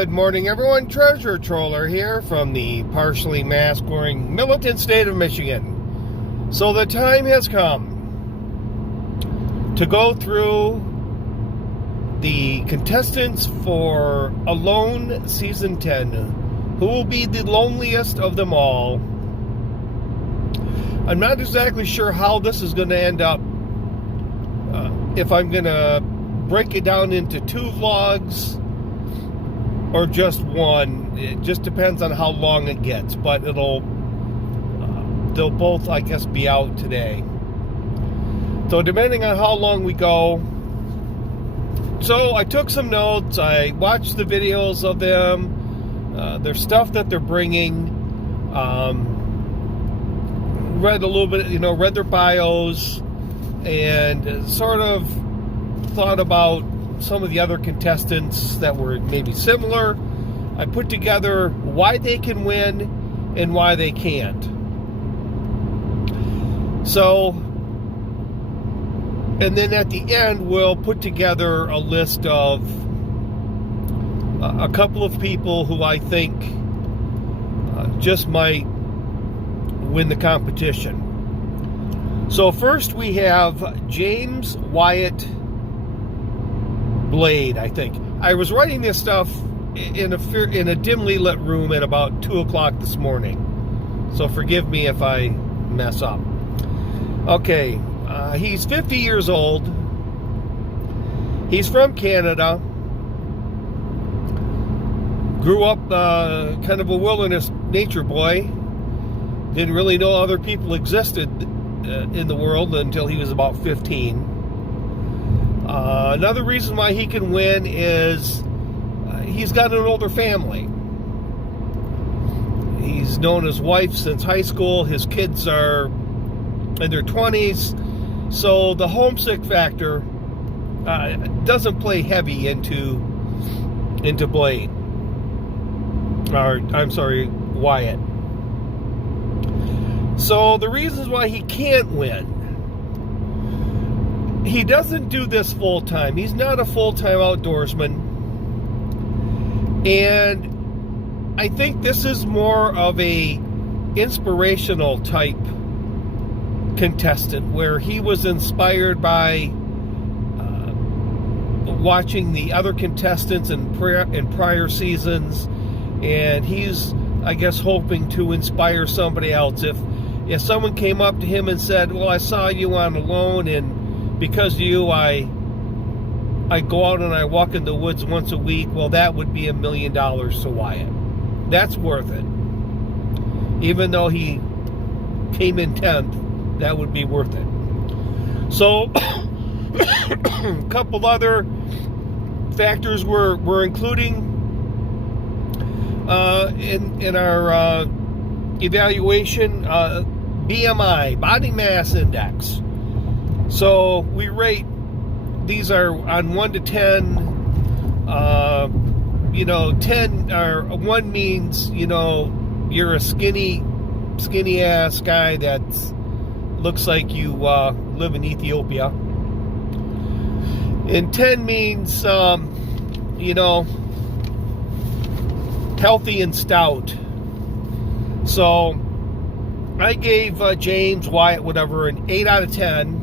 Good morning, everyone. Treasure Troller here from the partially mask-wearing militant state of Michigan. So the time has come to go through the contestants for Alone Season 10. Who will be the loneliest of them all? I'm not exactly sure how this is going to end up. If I'm going to break it down into 2 vlogs or just one. It just depends on how long it gets, but they'll both, I guess, be out today. So depending on how long we go. So I took some notes. I watched the videos of them. Their stuff that they're bringing. Read a little bit, read their bios, and sort of thought about some of the other contestants that were maybe similar. I put together why they can win and why they can't. So, and then at the end, we'll put together a list of a couple of people who I think just might win the competition. So first we have James Wyatt Blade, I think. I was writing this stuff in a dimly lit room at about 2 o'clock this morning. So forgive me if I mess up. Okay, he's 50 years old. He's from Canada. Grew up kind of a wilderness nature boy. Didn't really know other people existed in the world until he was about 15. Another reason why he can win is he's got an older family. He's known his wife since high school. His kids are in their 20s. So the homesick factor doesn't play heavy into Blade. Or, I'm sorry, Wyatt. So the reasons why he can't win. He doesn't do this full-time. He's not a full-time outdoorsman. And I think this is more of a inspirational type contestant where he was inspired by watching the other contestants in prior seasons. And he's, I guess, hoping to inspire somebody else. If someone came up to him and said, well, I saw you on Alone, and because of you, I go out and I walk in the woods once a week. Well, that would be $1 million to Wyatt. That's worth it. Even though he came in 10th, that would be worth it. So, a couple other factors we're including in our evaluation. BMI, body mass index. So we rate, these are on 1 to 10. 10 or 1 means, you're a skinny ass guy that looks like you live in Ethiopia. And 10 means, healthy and stout. So I gave James Wyatt whatever an 8 out of 10.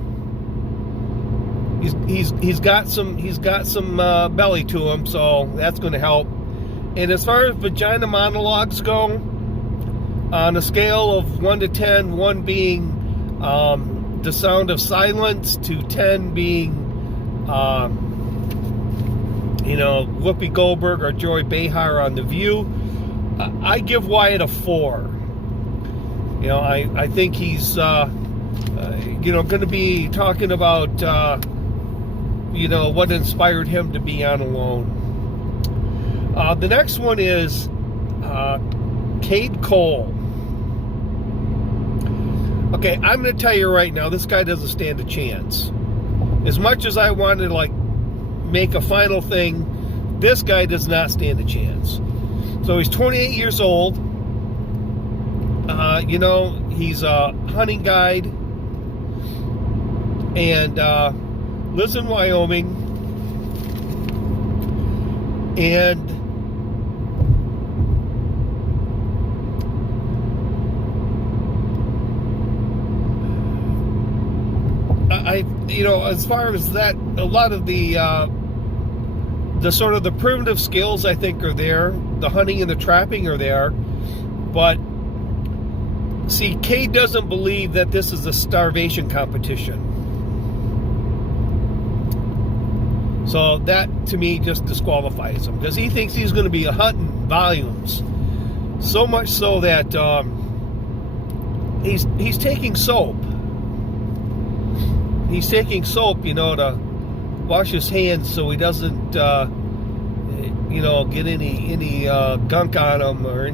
He's got some belly to him, so that's going to help. And as far as vagina monologues go, on a scale of 1 to 10, 1 being the sound of silence, to 10 being Whoopi Goldberg or Joy Behar on The View, I give Wyatt a 4. I think he's going to be talking about what inspired him to be on Alone. The next one is Cade Cole. Okay, I'm going to tell you right now, this guy doesn't stand a chance. As much as I wanted to make a final thing, this guy does not stand a chance. So he's 28 years old. He's a hunting guide and lives in Wyoming. And as far as that, a lot of the sort of the primitive skills I think are there. The hunting and the trapping are there, but see, Kay doesn't believe that this is a starvation competition. So that, to me, just disqualifies him, because he thinks he's going to be hunting volumes. So much so that he's taking soap. He's taking soap, to wash his hands so he doesn't, get any gunk on him, or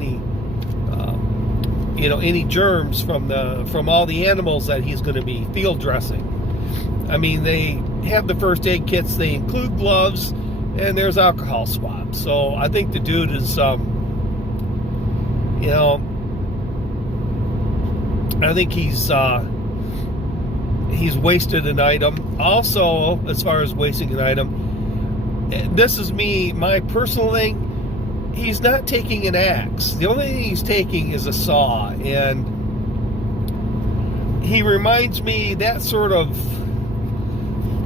any germs from all the animals that he's going to be field dressing. I mean, they have the first aid kits. They include gloves, and there's alcohol swabs. So I think the dude is, I think he's wasted an item. Also, as far as wasting an item, this is my personal thing. He's not taking an axe. The only thing he's taking is a saw, and he reminds me, that sort of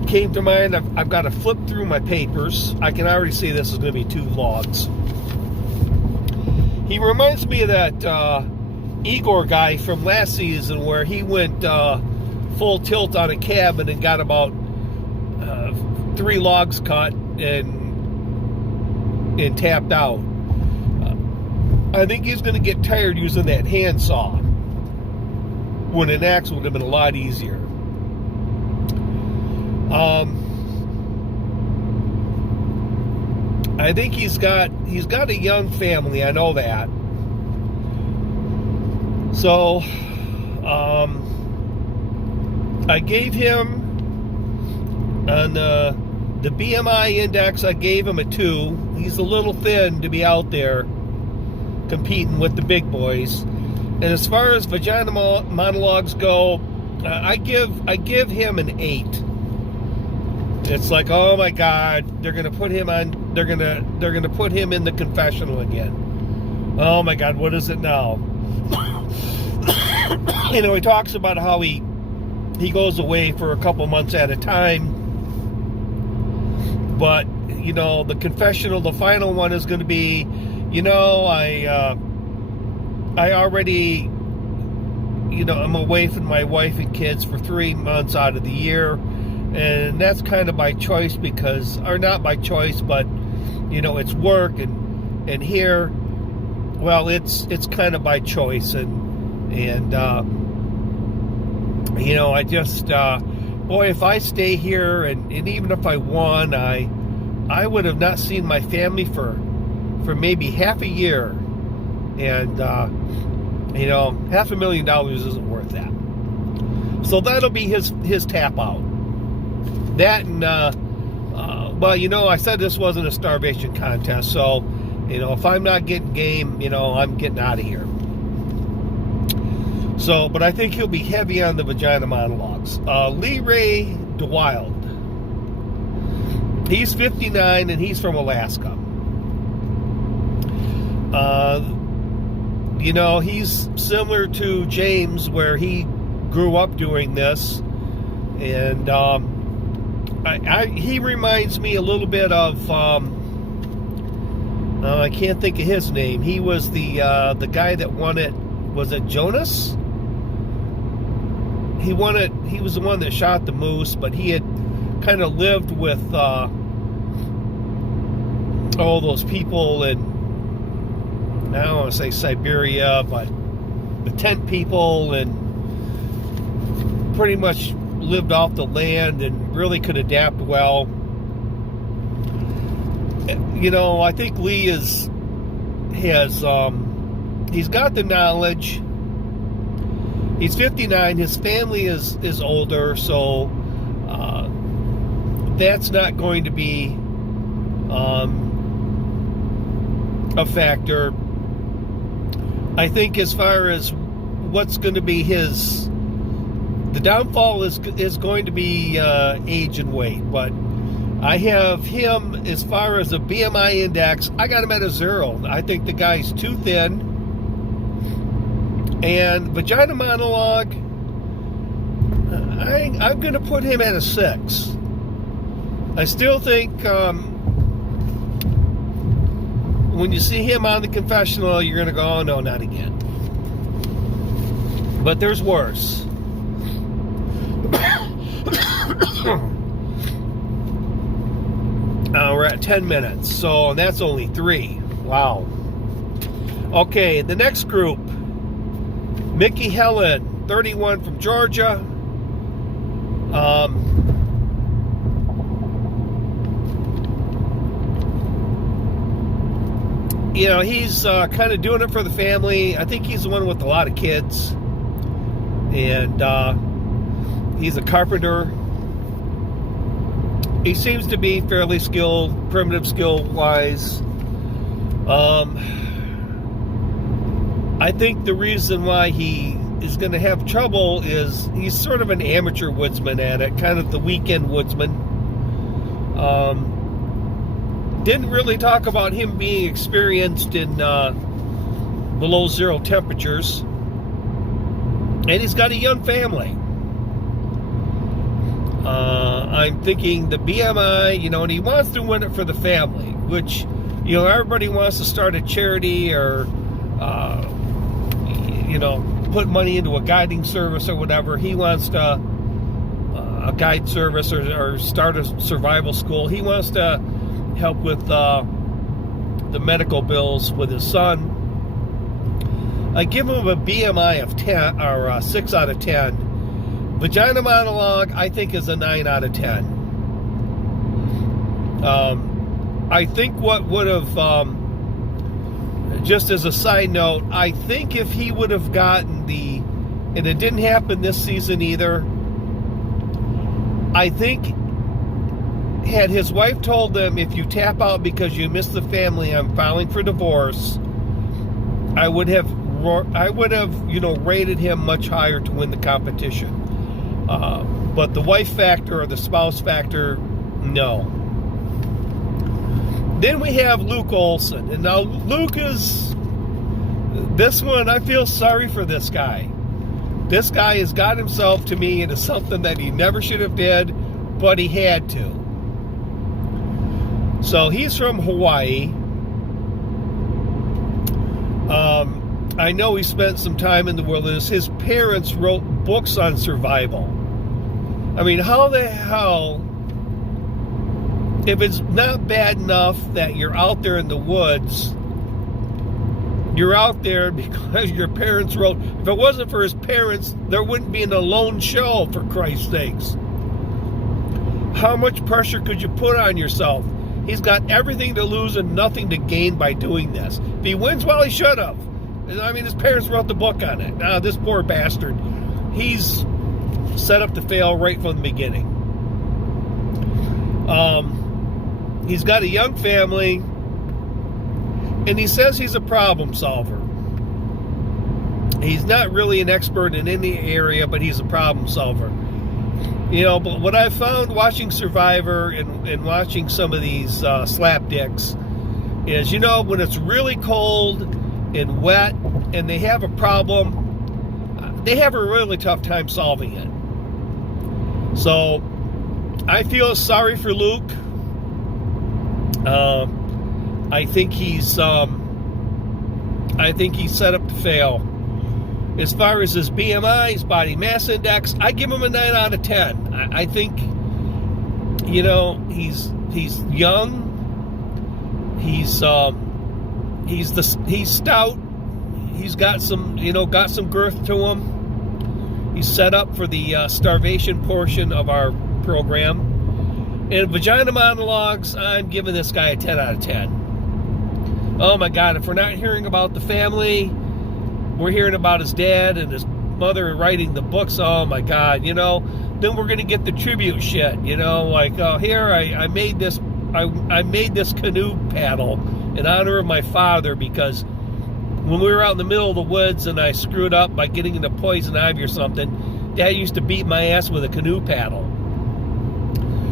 came to mind. I've got to flip through my papers. I can already see this is going to be 2 logs. He reminds me of that Igor guy from last season, where he went full tilt on a cabin and got about 3 logs cut and tapped out. I think he's going to get tired using that handsaw, when an axe would have been a lot easier. I think he's got a young family. I know that. So, I gave him on the BMI index. I gave him a 2. He's a little thin to be out there competing with the big boys. And as far as vagina monologues go, I give him an 8. It's like, oh my God, they're gonna put him on. They're gonna put him in the confessional again. Oh my God, what is it now? He talks about how he goes away for a couple months at a time. But the confessional, the final one, is going to be, I already, I'm away from my wife and kids for 3 months out of the year. And that's kind of by choice, or not by choice, but, it's work, and here, well, it's kind of by choice. And I just, boy, if I stay here, and even if I won, I would have not seen my family for maybe half a year. And, $500,000 isn't worth that. So that'll be his tap out. That, and, I said this wasn't a starvation contest, so, if I'm not getting game, I'm getting out of here. So, but I think he'll be heavy on the vagina monologues. Ray De Wilde. He's 59, and he's from Alaska. He's similar to James, where he grew up doing this. And he reminds me a little bit of, I can't think of his name. He was the guy that won it. Was it Jonas? He won it. He was the one that shot the moose, but he had kind of lived with all those people in, I don't want to say Siberia, but the tent people, and pretty much lived off the land and really could adapt well. I think Lee has he's got the knowledge. He's 59. His family is older, so that's not going to be a factor. I think as far as what's going to be the downfall is going to be age and weight. But I have him, as far as a BMI index, I got him at a 0. I think the guy's too thin. And vagina monologue, I'm going to put him at a 6. I still think when you see him on the confessional, you're going to go, oh, no, not again. But there's worse. We're at 10 minutes, so that's only 3. Wow. Okay, the next group, Mickey Helen, 31 from Georgia. You know, he's kind of doing it for the family. I think he's the one with a lot of kids. And he's a carpenter. He seems to be fairly skilled, primitive skill-wise. I think the reason why he is going to have trouble is he's sort of an amateur woodsman at it, kind of the weekend woodsman. Didn't really talk about him being experienced in below 0 temperatures. And he's got a young family. I'm thinking the BMI, you know, and he wants to win it for the family, which, you know, everybody wants to start a charity or, you know, put money into a guiding service or whatever. He wants to, a guide service or start a survival school. He wants to help with the medical bills with his son. I give him a BMI of 10 or 6 out of 10. Vagina monologue, I think, is a 9 out of 10. I think what would have, just as a side note, I think if he would have gotten the, and it didn't happen this season either, I think had his wife told them, if you tap out because you miss the family, I'm filing for divorce, I would have, you know, rated him much higher to win the competition. But the wife factor or the spouse factor, no. Then we have Luke Olson. And now Luke is, this one, I feel sorry for this guy. This guy has got himself, to me, into something that he never should have did, but he had to. So he's from Hawaii. I know he spent some time in the wilderness. His parents wrote books on survival. I mean, how the hell, if it's not bad enough that you're out there in the woods, you're out there because your parents wrote, if it wasn't for his parents, there wouldn't be an Alone show, for Christ's sakes. How much pressure could you put on yourself? He's got everything to lose and nothing to gain by doing this. If he wins, well, he should have. I mean, his parents wrote the book on it. Now, this poor bastard, he's set up to fail right from the beginning. He's got a young family, and he says he's a problem solver. He's not really an expert in any area, but he's a problem solver. You know, but what I found watching Survivor and watching some of these slapdicks is, you know, when it's really cold and wet and they have a problem, they have a really tough time solving it. So I feel sorry for Luke. I think he's set up to fail. As far as his BMI, his body mass index, I give him a 9 out of 10. I think, you know, he's young. He's stout. He's got some girth to him. He's set up for the starvation portion of our program. And vagina monologues, I'm giving this guy a 10 out of 10. Oh my God, if we're not hearing about the family, we're hearing about his dad and his mother writing the books. Oh my God, you know, then we're going to get the tribute shit, you know, like, oh, here, I made this canoe paddle in honor of my father because when we were out in the middle of the woods and I screwed up by getting into poison ivy or something, Dad used to beat my ass with a canoe paddle.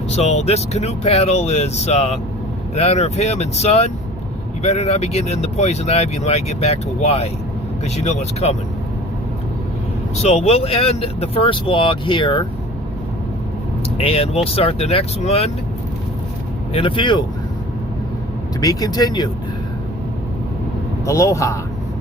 So this canoe paddle is in honor of him, and son, you better not be getting in the poison ivy when I get back to Hawaii, because you know what's coming. So we'll end the first vlog here. And we'll start the next one in a few. To be continued. Aloha.